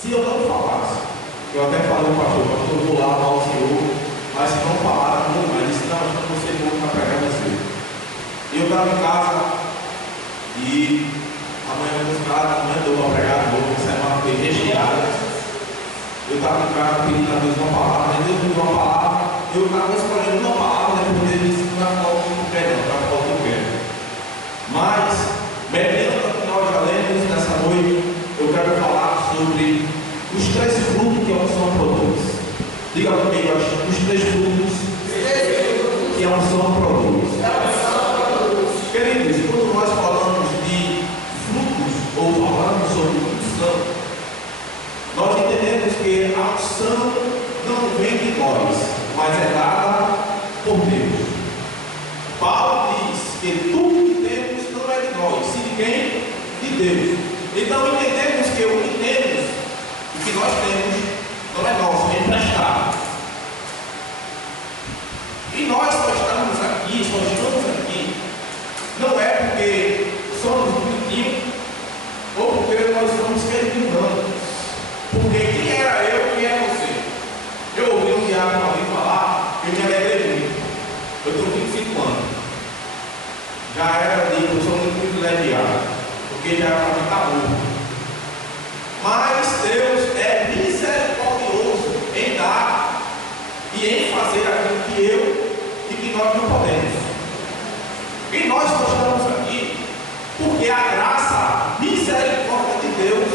Se eu não falasse, eu até falei ao pastor, eu vou lá amar o Senhor, mas se não falar, não mais. Ele disse, não, acho que você não vai pregar você. Eu estava em casa e amanhã deu para pregar de novo, a semana foi recheada. Eu estava em casa pedindo a Deus uma palavra, Deus me deu uma palavra, eu estava escolhendo uma palavra, depois ele disse, não vai falar o que eu quero, não, vai falar o que eu quero. Mas, mediante o que nós já lemos nessa noite, eu quero falar sobre os 3 frutos que a unção produz. Diga comigo, os 3 frutos que a unção produz. Queridos, quando nós falamos de frutos ou falamos sobre unção, nós entendemos que a unção não vem de nós, mas é dada por Deus. Paulo diz que tudo que temos não é de nós, sim de quem? De Deus. Então entendemos que o que temos, o que nós temos, não é nosso, é emprestado. E nós só estamos aqui, não é porque somos bonitinhos ou porque nós somos terminando. Porque quem era eu, quem é você? Eu ouvi um diácono ali falar, eu me alegrei muito. Eu tenho 25 anos. Já era dito, eu sou muito privilegiado, porque já era para mim tá bom. Mas Deus é misericordioso em dar e em fazer aquilo que eu e que nós não podemos. E nós só estamos aqui porque a graça, a misericórdia de Deus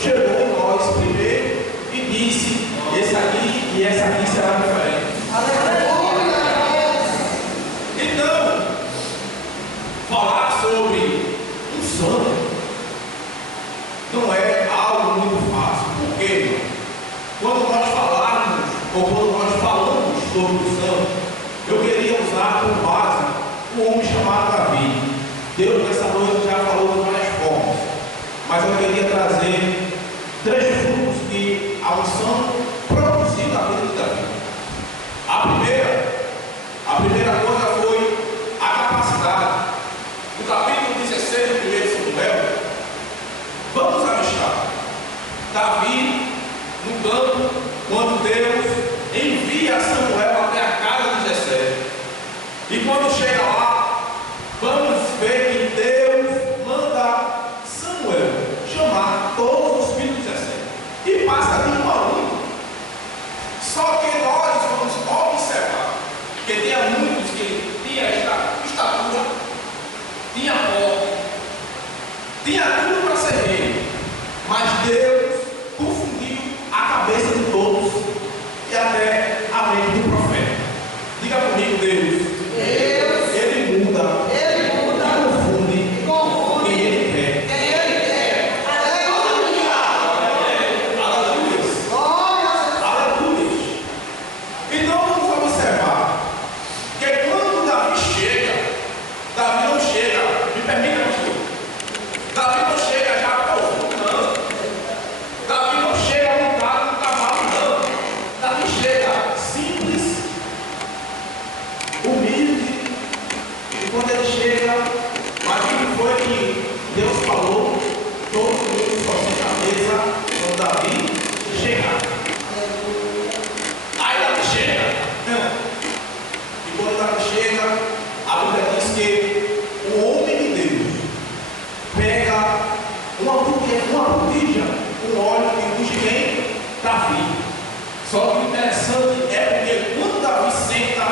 chegou em nós primeiro e disse: esse aqui e essa aqui será diferente. Então, falar sobre unção não é algo muito fácil. Por quê? Quando nós falarmos ou quando nós falamos sobre unção, eu queria usar por base um homem chamado Davi. Deus nessa noite já falou de várias formas, mas eu queria trazer 3 frutos que a unção produziu na vida de Davi. A primeira coisa foi a capacidade. No capítulo 16 do 1 Samuel, vamos avistar Davi no campo, quando Deus envia Samuel até a casa de Jessé. E quando chega lá, vamos ver que Deus manda Samuel chamar todos os filhos de Jessé. E passa de um a um. Só que nós vamos observar que tinha muitos que tinha estatura, tinha porte, tinha tudo para ser rei. Mas Deus confundiu a cabeça de todos e até a mente do profeta. Diga comigo, Deus. Ele muda, confunde quem ele quer. Aleluia. Então vamos observar que quando Davi chega, Davi não chega, me permita, pastor, Davi não chega já não. Davi não chega montado no cavalo, não. Davi chega simples, humilde. E quando ele chega, aquilo foi que Deus falou, todo mundo só se cabeça quando Davi chegar. Aí Davi chega. E quando Davi chega, a Bíblia diz que o homem de Deus pega uma botija com óleo que unge quem? Davi. Só que o interessante é porque quando Davi senta,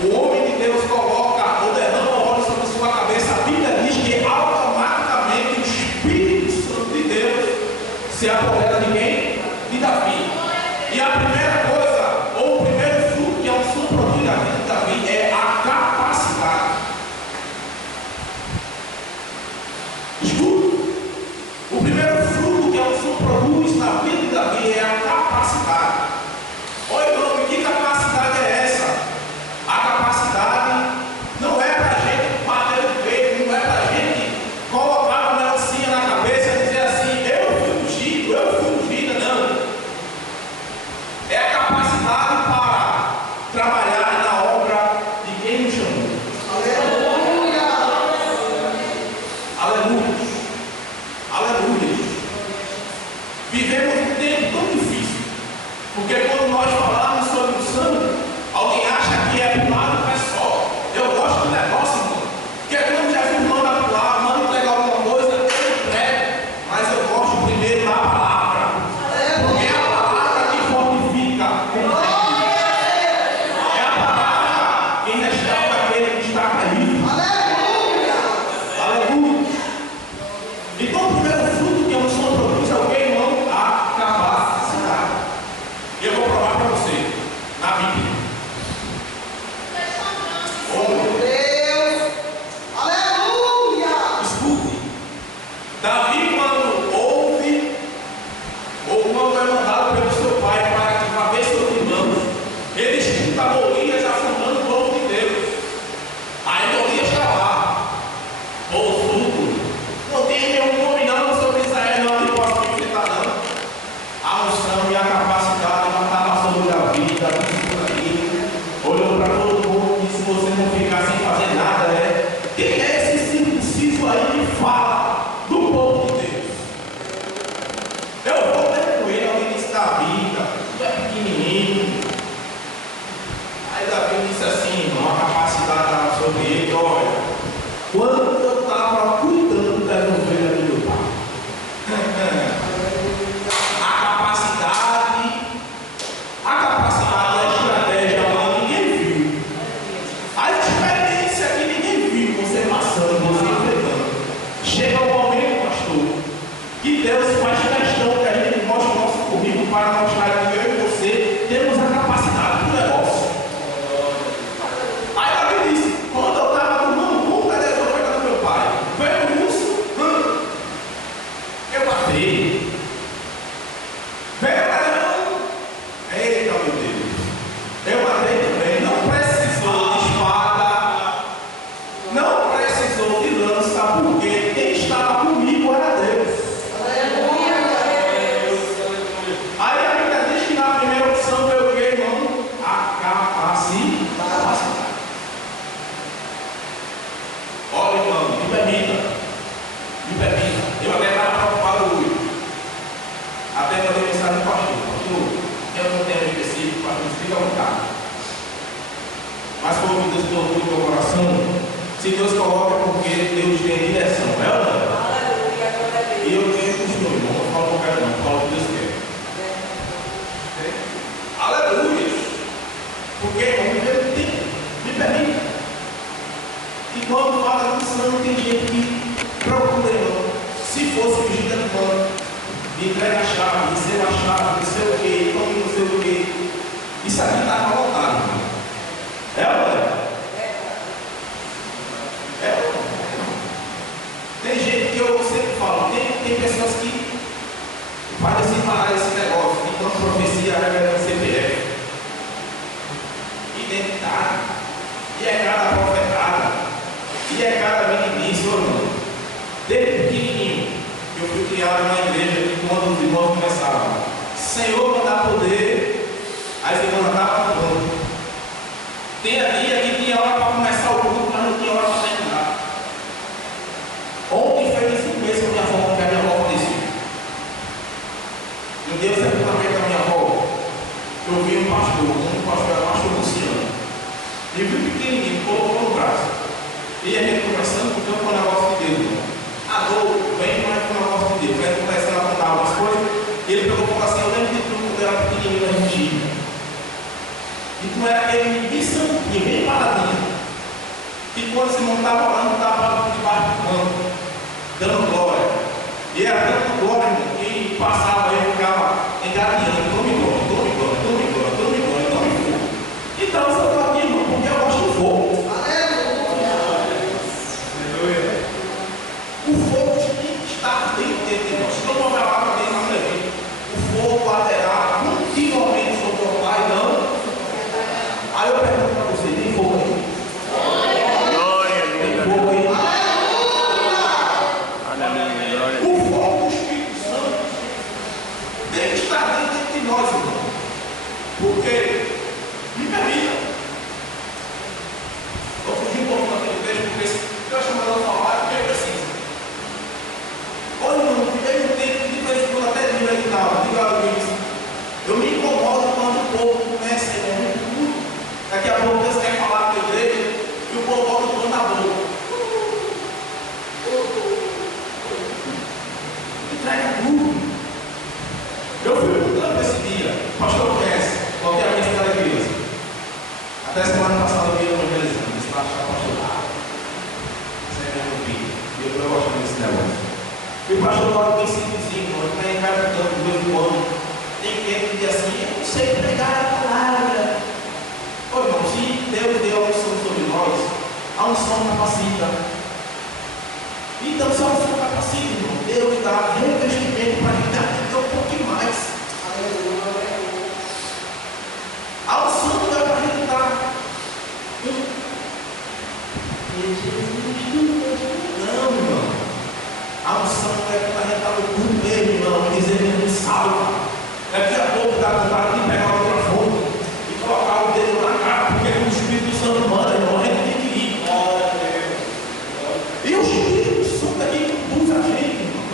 o homem de Deus coloca ou derrama o óleo sobre sua cabeça. A Bíblia diz que automaticamente o Espírito Santo de Deus se apodera de quem? De Davi. E a primeira coisa, ou o primeiro fruto que é o suproduz da vida de Davi é a capacidade. Escuta, o primeiro fruto que a unção produz na vida de Davi é a capacidade. Olha, irmão, que capacidade é essa? A capacidade não é para a gente bater no peito, não é para a gente colocar uma melancia na cabeça e dizer assim: eu fui ungido, Vivemos um tempo tão difícil, porque quando nós falamos sobre o sangue, alguém acha que é um lado pessoal. Eu gosto do negócio, irmão, porque quando Jesus manda pular, manda entregar alguma coisa, eu entrego, mas eu gosto primeiro da palavra, porque é a palavra que fortifica, é a palavra que restaura aquele que está caído. Aleluia! Então o primeiro fruto que a unção produz é o que, irmão? A capacidade. E eu vou provar para você, na Bíblia. Oh, meu Deus! Aleluia! Escute. Davi, quando ouve, ou quando é mandado pelo seu pai para ver seus irmãos, ele escuta Golias afrontando o povo de Deus. Aí Golias está lá. Ouço, não tem nenhum nome não sobre Israel, não te posso enfrentar não. A unção e a capacidade estava sobre Davi, olhou para todo mundo e disse: você não ficar sem fazer nada, quem é esse circunciso aí que fala do povo de Deus? Eu vou ver com ele, alguém disse: Davi, tu é pequenininho. Aí Davi disse assim: irmão, a capacidade estava sobre ele, olha. Quando eu estava cuidando das ovelhas do meu pai, a capacidade e a estratégia lá ninguém viu. A experiência que ninguém viu, você passando, você enfrentando. Chega o momento, pastor, que Deus faz questão que a gente mostre o nosso currículo para mostrar que eu e você temos a capacidade do negócio. Aí Davi disse: quando eu estava tomando conta das ovelhas do meu pai, veio isso, eu matei. Veio leão. Eita, meu Deus. Eu matei também. Não precisou de espada, não precisou de lança, porque quem estava comigo era Deus. Aí a Bíblia diz que na primeira opção veio o que, irmão? A capacidade. Olha, irmão, me permita. Eu até estava preocupado hoje. Até mandei mensagem para o pastor: eu não tenho específico, pastor, explica à vontade. Mas como Deus colocou no meu coração, se Deus coloca é porque Deus tem direção, é ou não? E eu tenho costume, não falo qualquer não, falo o que Deus quer. Aleluia! Porque eu tenho, me permita. E quando fala de unção, tem gente que procura, irmão. Se fosse o gigante humano, entrega a chave, receba a chave, não sei o que, tome não sei o que. Isso aqui está à vontade, irmão. É ou não é? É ou não é? Tem gente que eu sempre falo, tem pessoas que fazem separar esse negócio, enquanto profecia revela CPF. Identidade. E é cada profetada. E é cada meninice, ou não. Desde pequenininho, eu fui criado na igreja que quando os irmãos começavam, Senhor, me dá poder, as irmãs estavam pronto. Tem dia que tinha hora para começar o culto, mas não tinha hora para terminar. Ontem foi isso mesmo que a minha avó faleceu. No dia do sepultamento da minha avó, eu vi um pastor era o pastor Luciano. Ele viu pequenininho, colocou no braço. E a gente conversando, porque foi um negócio de Deus, irmão. A dor vem, mas foi um negócio de Deus. A gente começando a contar algumas coisas, e ele pegou e falou assim: eu lembro de tudo quando eu era pequenininho na gente. E tu era aquele bem santinho, bem paradinho. E quando se montava lá, não estava debaixo do banco, dando glória. E era dando glória, irmão, que passava aí, ficava engateando: tome glória, tome glória, tome glória, tome glória, tome fogo. Então, eu estou aqui, irmão, porque eu gosto do fogo. O fogo tem que estar dentro de nós. Se não houver água dentro da gente, o fogo lateral continuamente sobre o pai, não. Aí eu pergunto para você: tem fogo aí? Tem fogo aí? O fogo do Espírito Santo tem que estar dentro de nós, irmão. Porque, me permita, vou fugir um pouco daquele texto, porque eu estou mandando falar, porque eu preciso. Olha, irmão, eu não tenho de vez em quando até livro aí tal. povo começa a ir muito. Daqui a pouco Deus quer falar com a igreja e o povo volta o na boca. Entrega tudo. Eu fui perguntando esse dia, o pastor conhece, qualquer a mesa da igreja. Até semana passada eu vi evangelizando, esse lá está pastor. Isso é meu filho. E eu estou gostando desse negócio. E o pastor agora tem simplesinho, não está em casa do campo, do meu ano. Tem gente que diz assim, eu não sei pregar a palavra. Ô irmão, se Deus deu a unção sobre nós, a unção capacita. Então, se a unção capacita, irmão, Deus dá revestimento para a gente aprender um pouquinho mais. A unção não é para a gente dar. Não, irmão. A unção não é para a gente estar no culto mesmo, irmão, dizendo que nos salva. Daqui a pouco dá vontade de pegar o microfone e colocar o dedo na cara, porque o Espírito Santo manda, irmão, a gente tem que ir. E o Espírito Santo aqui conduz a gente, irmão.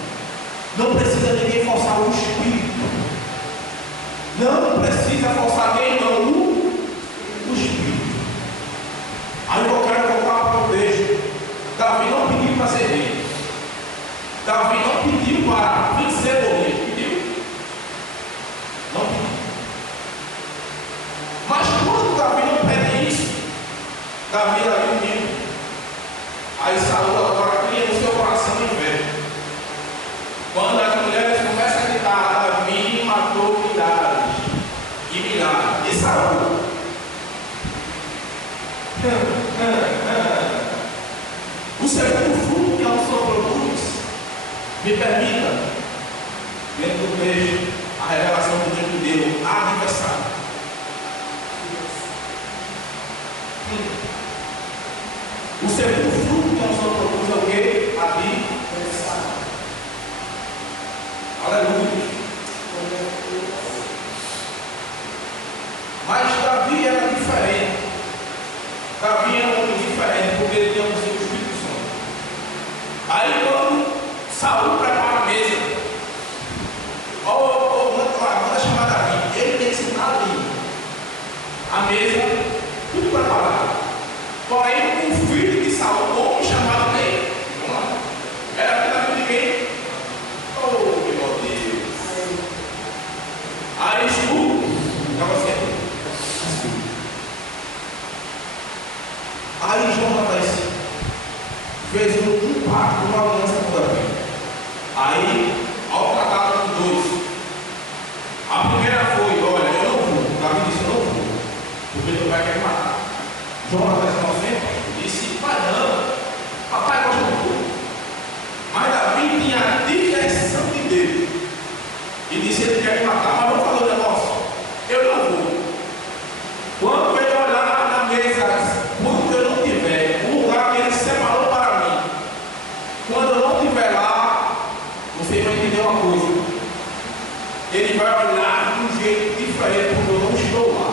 Não precisa ninguém forçar o Espírito. Não precisa forçar quem não, o Espírito. Aí eu quero voltar para o texto. Davi não pediu para ser rei. Davi não pediu para vencer Golias. Pediu? Não pediu. Mas quando Davi não pede isso, Davi era humilde. Aí Saul agora cria no seu coração inveja. Quando as mulheres começam a gritar, Davi matou milhares e milhares. E Saul? O segundo fruto que a unção produz, me permita, dentro do texto, a revelação que Deus me deu, adversário. O segundo fruto que a unção produz é o quê? Adversário. Aleluia. Mas Davi era diferente. Davi era um homem diferente, porque ele tinha um Espírito Santo. Aí quando Saul prepara a mesa, manda chamar Davi, ele tem que sentar ali. A mesa, tudo preparado. Porém, o filho de Saul, como chamado nem, era filho de quem? Oh, meu Deus. Aí escuta, aí Jonatas fez um pacto, uma aliança com Davi. Aí, ao tratar com dois, a primeira foi, olha, eu não vou. Davi disse, eu não vou, porque teu pai quer me matar. Jonatas inocente disse, pai não, papai gosta de tudo. Mas Davi tinha a direção de Deus e disse, ele quer me matar, mas vamos fazer um negócio, eu não vou. Quando ele olhar na mesa, quando eu não tiver o lugar que ele separou para mim, quando eu não estiver lá, você vai entender uma coisa. Ele vai olhar de um jeito diferente, porque eu não estou lá.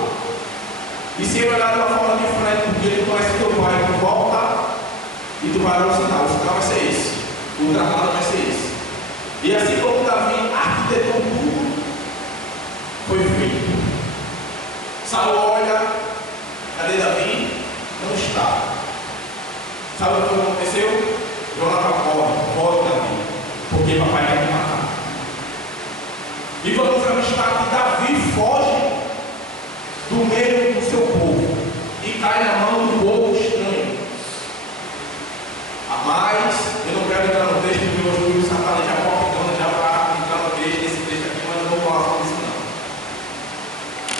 E se ele olhar de uma forma diferente, porque ele conhece teu pai, tu volta e tu vai dar o sinal. O sinal vai ser esse. O tratado vai ser esse. E assim como Davi arquitetou tudo, foi feito. Saul olha, cadê Davi? Não está. Sabe o que aconteceu? Jonathan corre Davi, porque papai quer me matar. E vamos avistar que Davi foge do meio do seu povo e cai na mão do povo estranho. Mas eu não quero entrar no texto, porque hoje o Espírito Santo já cortando já para entrar no texto, nesse texto aqui, mas eu não vou falar sobre isso não.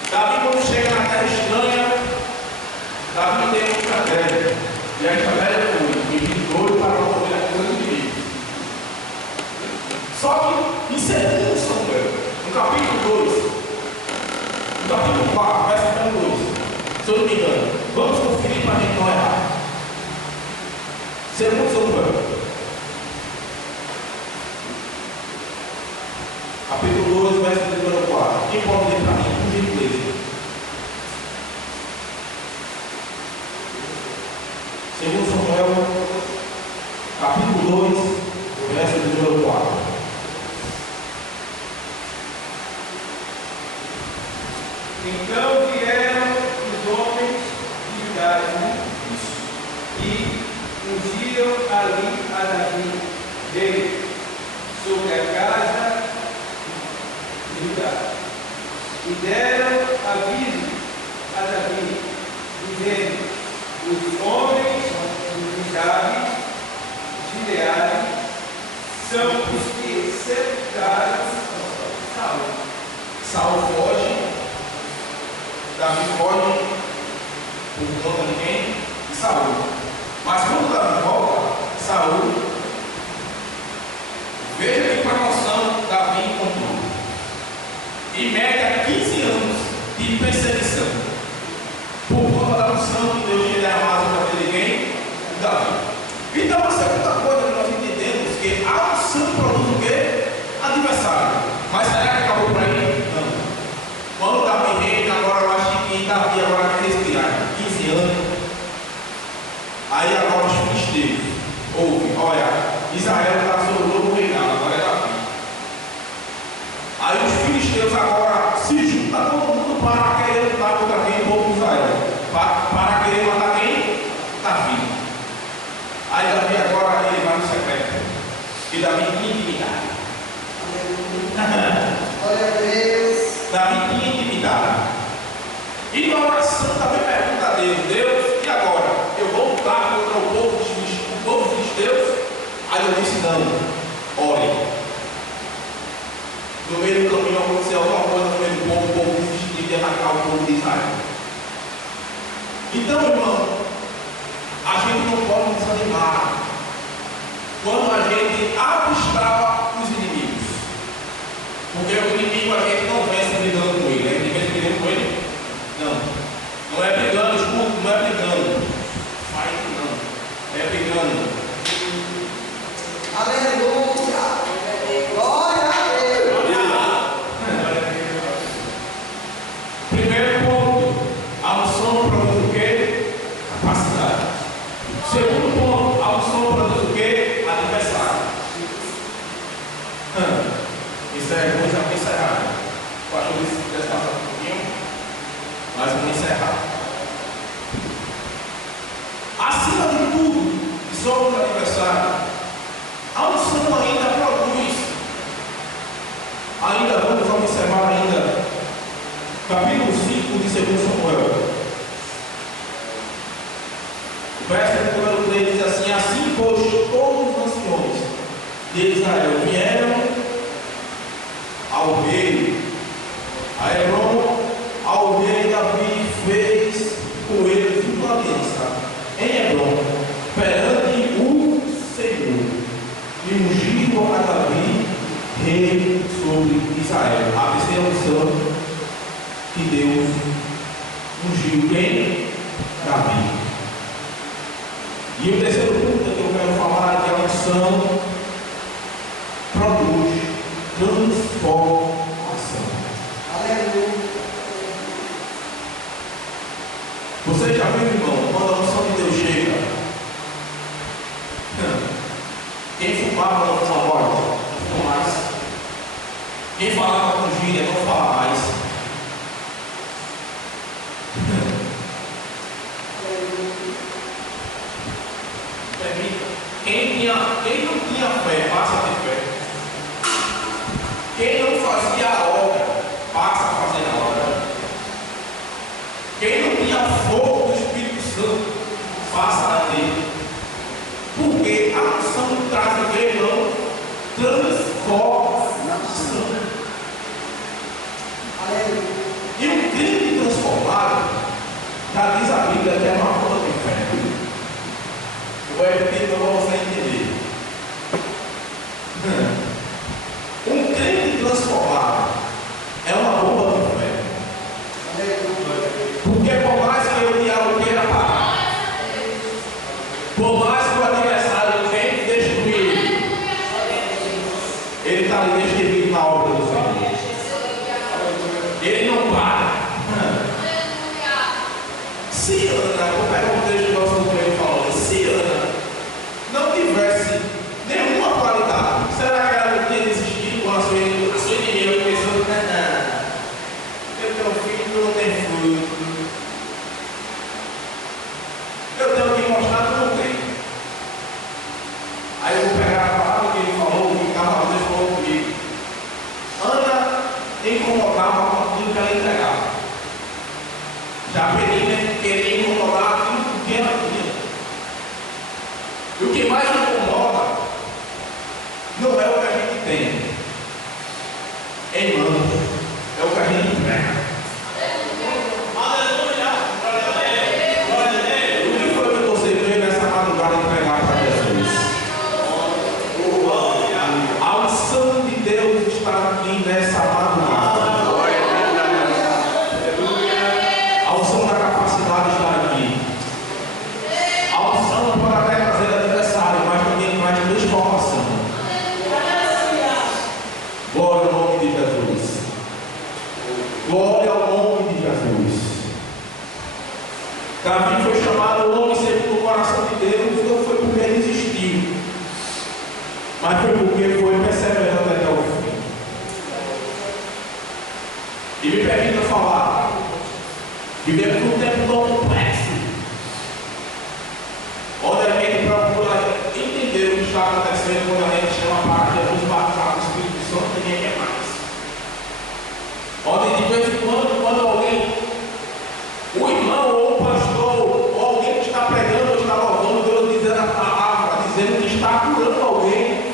Davi, quando chega na terra estranha, Davi tem uma estratégia. E a estratégia foi pedir doido para não poder a coisa de mim. Só que em 2 Samuel, no capítulo 2, no capítulo 4, verso 2, se eu não me engano, vamos conferir para a gente não errar. 2 Samuel, capítulo 2, verso número 4. Quem pode ler para mim, por gentileza? 2 Samuel, capítulo 2, verso número 4. Então vieram os homens de Judá e ungiram ali a Davi, rei, sobre a casa de Judá. E deram aviso a Davi, dizendo: os homens de Jabes, Gileade, são os que cercaram Saul. Saul foge, Davi foge por conta de quem? De Saul. Mas quando Davi volta, Saul, veja que promoção Davi encontrou. E média 15 anos de perseguição por conta da unção que Deus tinha derramado na vida de quem? Davi. Então a segunda coisa que nós entendemos que a unção produz o quê? Adversário. Mas será que acabou por aí? Não. Quando Davi reina, agora eu acho que Davi agora quer respirar. 15 anos. Aí agora os filisteus ouvem, olha, Israel está sob o novo reinado, agora é Davi. Aí os filisteus agora se juntam todo mundo para querer lutar contra quem? O povo de Israel. Para querer matar quem? Davi. Aí Davi agora ele vai no secreto. E Davi tinha intimidade. Glória a Deus. Davi tinha intimidade. E na oração também pergunta a Deus: Deus, e agora? Eu vou lutar contra o povo dos Deus? Aí eu disse: não, ore. No meio do caminho aconteceu alguma coisa no meio do povo, o povo desistiu de atacar o povo de Israel. Então, irmão, a gente não pode desanimar quando a gente abstrava os inimigos. Porque o inimigo a gente não vence brigando com ele. A gente vence brigando com ele? Não. Não é brigando, escuta, não é brigando. Fight não. É brigando. Aleluia. Glória a Deus. Primeiro ponto, a unção produz o quê? Capacidade. Segundo ponto, a unção produz o quê? Adversário. Isso é coisa para encerrar. Eu acho que se pudesse passar um pouquinho, mas vou encerrar. Acima de tudo, sobre o adversário, a unção ainda produz. Ainda vamos observar ainda capítulo 5 de 2 Samuel. O verso número 3 diz assim: assim, pois, todos os anciões de Israel vieram ao rei, a Hebron, ao rei Davi, fez com eles uma aliança em Hebron, perante o Senhor, e ungiu a Davi rei sobre Israel. A terceira unção que Deus ungiu quem? Davi. E o terceiro ponto que eu quero falar é que a unção produz transformação. Aleluia. Você já viu, irmão, quando a unção de Deus chega? Quem fumava não fuma agora, não fuma mais. Quem falava com gíria não fala mais. Quem não tinha fé, passa a ter fé. Quem não fazia a obra, passa a fazer a obra. Quem não tinha fogo do Espírito Santo, passa a ter. Porque a unção traz o que, irmão? Transformação. Aleluia. E um crente transformado, já diz a Bíblia que é uma conta de fé. Vou repetir para você entender. Um crente transformado é uma bomba de fé. Porque por mais que o diabo queira parar, por mais que o adversário tente destruir, ele está ali distribuído na obra do Senhor. Ele não para. Se Ana, vou pegar um trecho do nosso governo falando, se Ana não incomodava com aquilo que ela entregava. Já a Penina queria incomodar aquilo que ela tinha. E o que mais incomoda não é o que a gente tem em mãos, é o que a gente entrega. O que foi que você veio nessa madrugada entregar para Jesus? A unção de Deus está aqui nessa madrugada. A unção da capacidade está aqui. A unção não pode até trazer adversário, mas também traz transformação. Glória ao nome de Jesus. Glória ao nome de Jesus. Davi foi chamado o homem segundo o coração de Deus, não foi porque ele existiu, mas foi porque foi perseverando até o fim. E me permita falar, vivemos num tempo tão complexo, onde a gente procura entender o que está acontecendo quando a gente chama para Jesus batizado do Espírito Santo e ninguém quer mais. Onde de vez em quando alguém, o irmão ou o pastor, ou alguém que está pregando ou está louvando Deus, dizendo a palavra, dizendo que está curando alguém,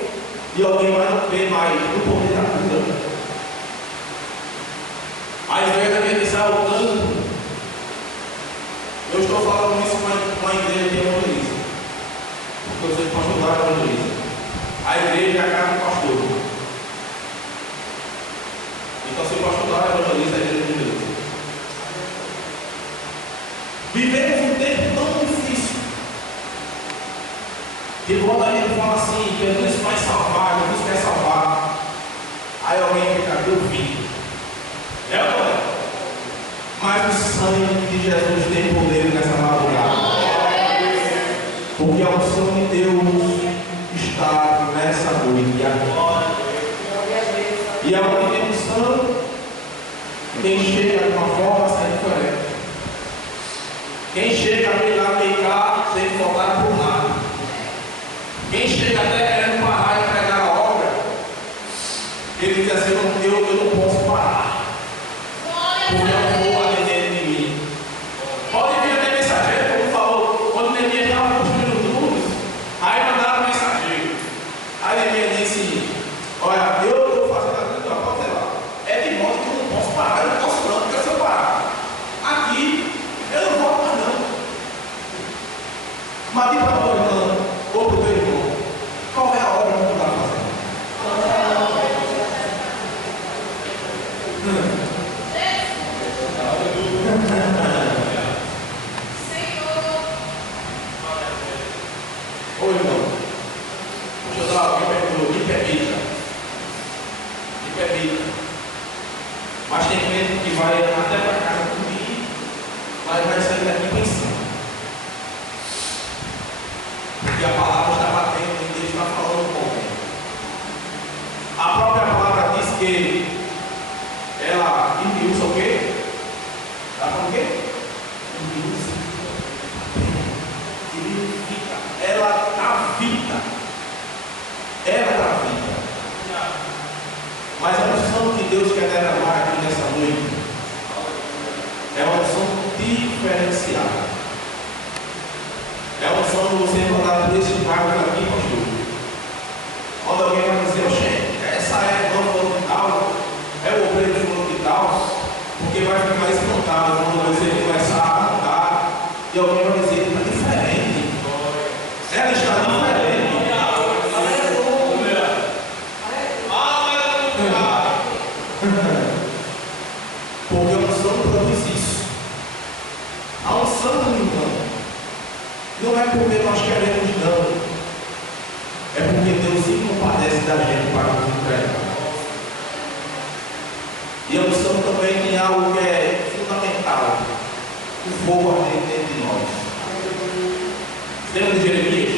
e alguém vai não ver mais o poder da cura. Às vezes a gente sai lutando. Eu estou falando isso com uma igreja que é evangelista, porque eu sei que pastor é evangelista. A igreja é a casa do pastor. Então, se o pastor é evangelista, a igreja é evangelista. Vivemos um tempo tão difícil que quando a gente fala assim, Jesus vai salvar, Jesus quer salvar, aí alguém fica, eu vi. É ou não é? Mas o sangue de Jesus tem poder nessa madrugada. Porque a unção de Deus está nessa noite e agora. E aonde tem unção, quem chega de uma forma sai diferente. Quem chega a pegar, tem que voltar por nada. Quem chega até querendo parar e entregar a obra, ele diz assim, eu não posso parar. Porque eu vou ali dentro de mim. Pode vir até mensageiro, como falou, quando Neemias estava construindo os muros, aí mandaram mensageiro. Aí Neemias disse, olha, eu estou fazendo a coisa, pode ser lá. É de modo que eu não posso parar, eu não posso não, porque se eu parar aqui, eu não volto mais não. Mas diga para o teu irmão, ou para o teu irmão, qual é a obra que tu está fazendo? Ô irmão, deixa eu dar alguém perguntou, me permita. Me permita. Mas tem gente que vai até para casa dormir, mas vai sair daqui pensando. Porque a palavra está batendo e Deus está falando com ele. A própria palavra diz que ela endeusa o quê? Ela fala o quê? Endeusa. Significa, ela está viva. Ela está viva. Mas a unção que Deus quer derramar aqui nessa noite é uma unção diferenciada. É uma unção que você mandar por esse cargo aqui, pastor. Quando alguém vai dizer, oxe, essa é a fulano de tal, é o obreiro de fulano de tal, porque vai ficar espantado quando você começar a cantar e alguém vai dizer, está diferente. Ela está diferente. Porque a unção produz isso. A unção, irmão, não é porque nós queremos não, é porque Deus se compadece da gente para nos entregar. E a unção também tem algo que é fundamental, o fogo ardente dentro de nós. Lembra de Jeremias?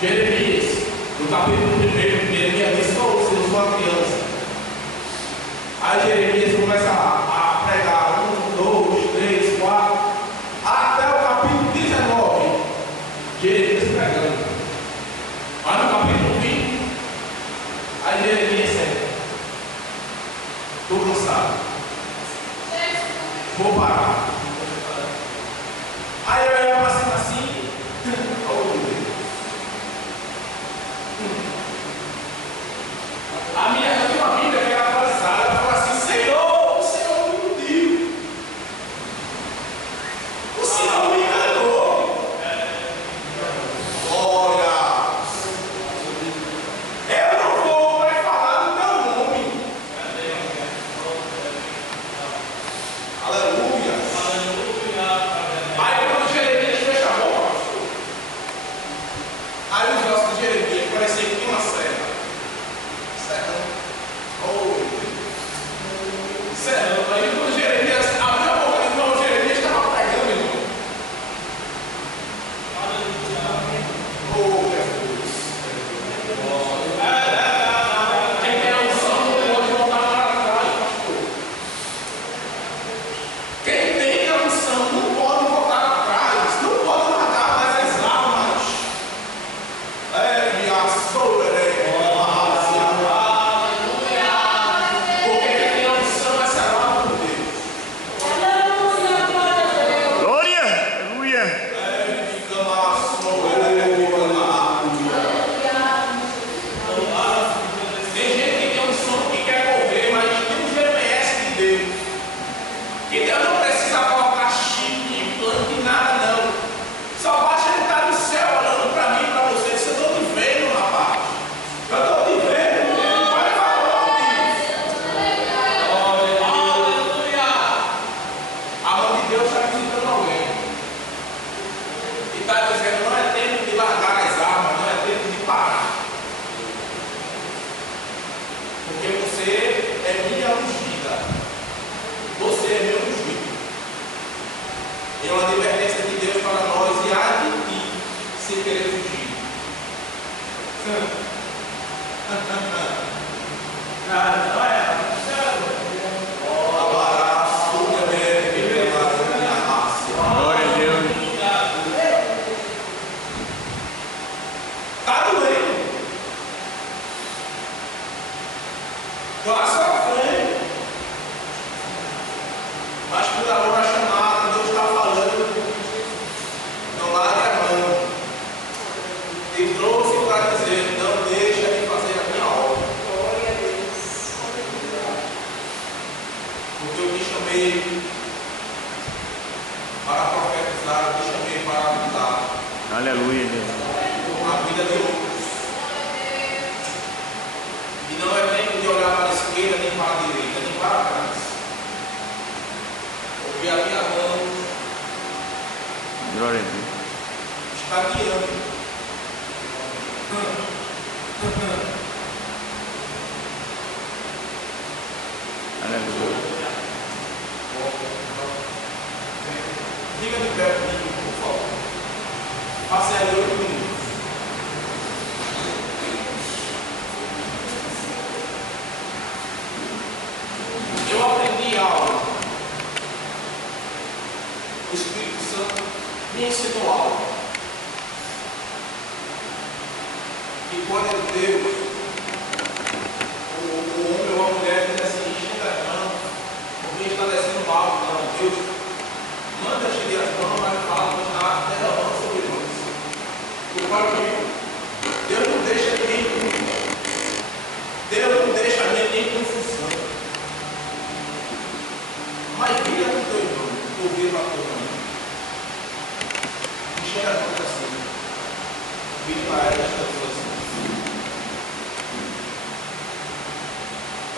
Jeremias, no capítulo 1, Jeremias disse, oh, se eu sou uma criança. Aí Jeremias começa a pregar 1, 2, 3, 4, até o capítulo 19. Jeremias pregando. Mas no capítulo 20, aí Aí Jeremias disse: estou cansado, vou parar. Aí eu ia passando assim, a minha Bíblia que era atualizada, ela falou assim: Senhor, o Senhor me iludiu, o Senhor me enganou. Olha, eu não vou mais falar do teu nome. Aleluia. Aí quando Jeremias fecha a boca, aí os ossos de Jeremias pareciam que tinha uma serra. Serrão. Aí quando Jeremias abriu a boca, irmão, Jeremias estava pregando, irmão. Oh, Jesus. Quem tem a unção não pode voltar para trás, pastor. Quem tem a unção não pode voltar atrás, não pode largar mais as armas. É, a soberania. Porque quem tem a unção é selado por Deus. Glória! Aleluia! É, fica lá, soberania. Tem gente que tem um som que quer correr, mas tem um GPS de Deus. Que Deus não precisa colocar chip, implante, nada não. Só basta ele estar no céu olhando para mim e para você. Se eu estou te vendo, rapaz. Eu estou te vendo. Ele vai falar comigo. Aleluia. A mão de Deus está visitando alguém. E está dizendo: não é tempo de largar as armas, não é tempo de parar. Porque você é minha ungida. Você é meu ungido. É uma advertência de Deus para nós e há de ti sem querer fugir. Glória a Deus! Está doendo. Está sofrendo. Mas por amor à chamada, Deus está falando. Não largue a mão. E trouxe para dizer: não deixa de fazer a minha obra. Porque eu te chamei para profetizar, eu te chamei para avisar Aleluia, Deus! a vida de outros. E não é tempo de olhar para a esquerda, nem para a direita, nem para trás. Porque a minha mão Glória a Deus! está guiando. Aleluia! Fica de pé comigo, por favor. Passe aí 8 minutos. Eu aprendi algo. O Espírito Santo me ensinou algo. E quando Deus, o homem ou a mulher diz assim: chega não, porque está descendo algo, não. Deus manda chegar as mãos, mas fala que está derramando sobre nós. Eu falo comigo: Deus não deixa ninguém em dúvida. Deus não deixa ninguém em confusão. Mas vira com teu irmão, ouvir a tua mãe. Enxerga a mão assim. Vira para ela e está assim.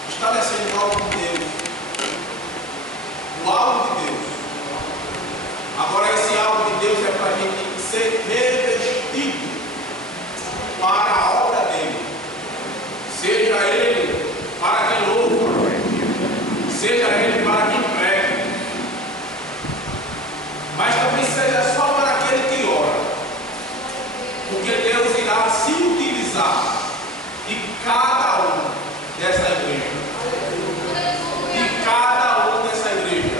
Está descendo algo de Deus. O algo de Deus. Agora esse algo de Deus é para a gente ser revestido para a obra dele. Seja ele para quem louva, seja ele para quem prega, mas também seja só para aquele que ora, porque Deus irá se utilizar de cada um dessa igreja, de cada um dessa igreja.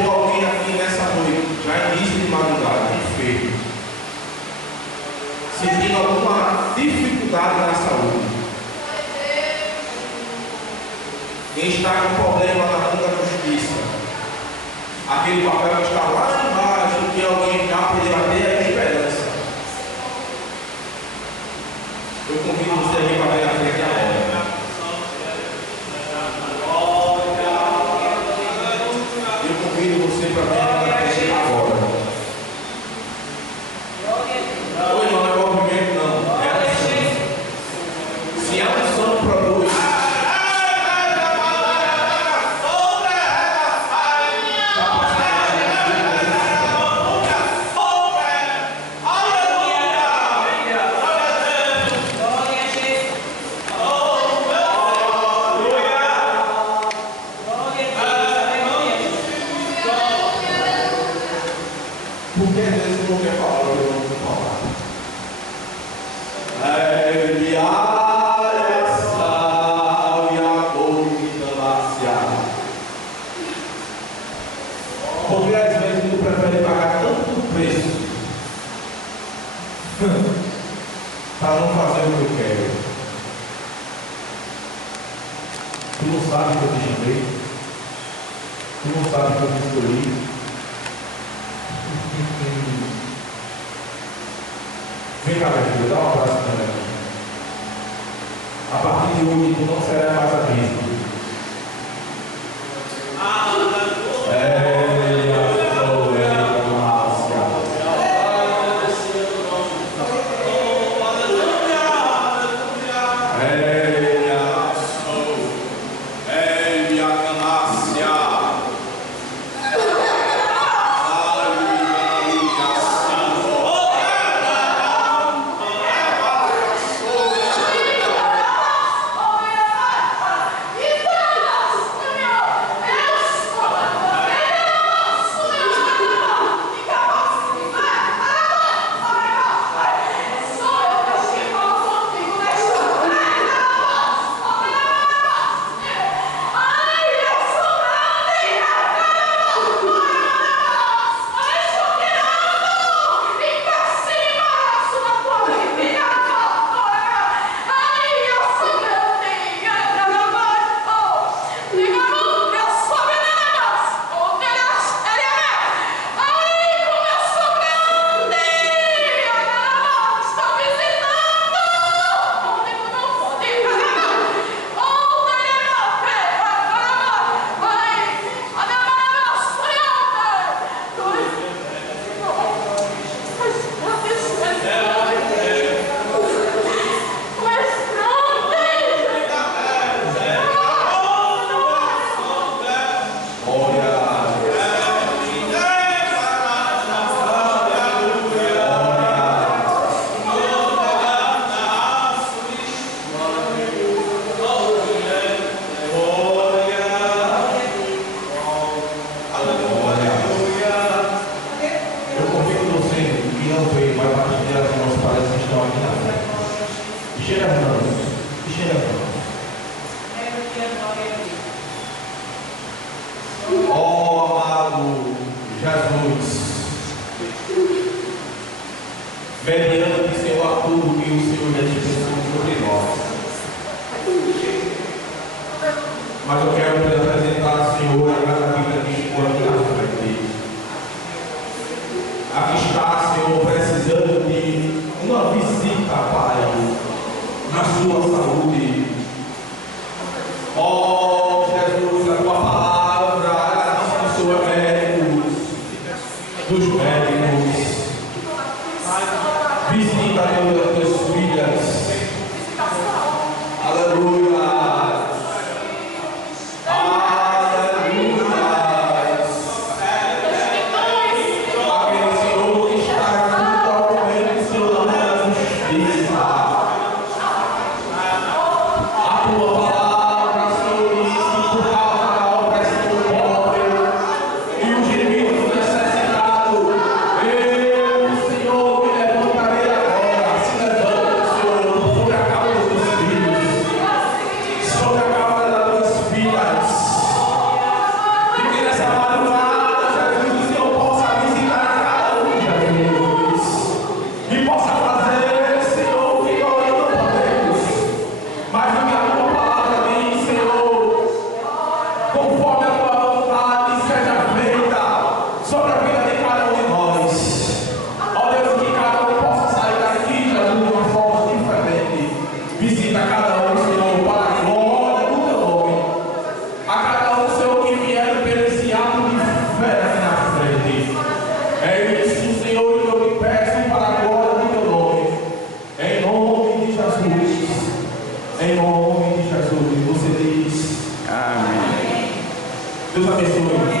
chegou alguém aqui nessa noite, já início de madrugada, enfermo, sentindo alguma dificuldade na saúde, quem está com problema na mão da justiça, aquele papel que está lá embaixo, que alguém já pode bater a esperança, eu convido você a vir para ver a frente agora. Eu convido você para ver a frente agora. Oi, não é movimento, não. É a unção. Se a unção produz. Porque às vezes eu não quero falar, eu não vou falar. Porque às vezes tu prefere pagar tanto preço para não fazer o que eu quero. Tu não sabe que eu te chamei, tu não sabe que eu te escolhi. Vem cá, meu filho, dá um abraço também. A partir de hoje, tu não será mais a mesma. Mediante seu acordo que o Senhor já dispensou sobre nós. Mas eu quero te apresentar ao Senhor a cada vida que chegou aqui na frente. Aqui está, Senhor, precisando de uma visita, Pai, na sua saúde. Oh, Jesus, a tua palavra, a nossa pessoa médicos, dos médicos. Visita as tuas filhas. Aleluia. Visita cada um, Senhor, para a glória do teu nome. A cada um, Senhor, que vier pelo esse ato de fé aqui na frente. É isso, Senhor, que eu te peço para a glória do teu nome. Em nome de Jesus. Em nome de Jesus. Você diz. Amém. Deus abençoe.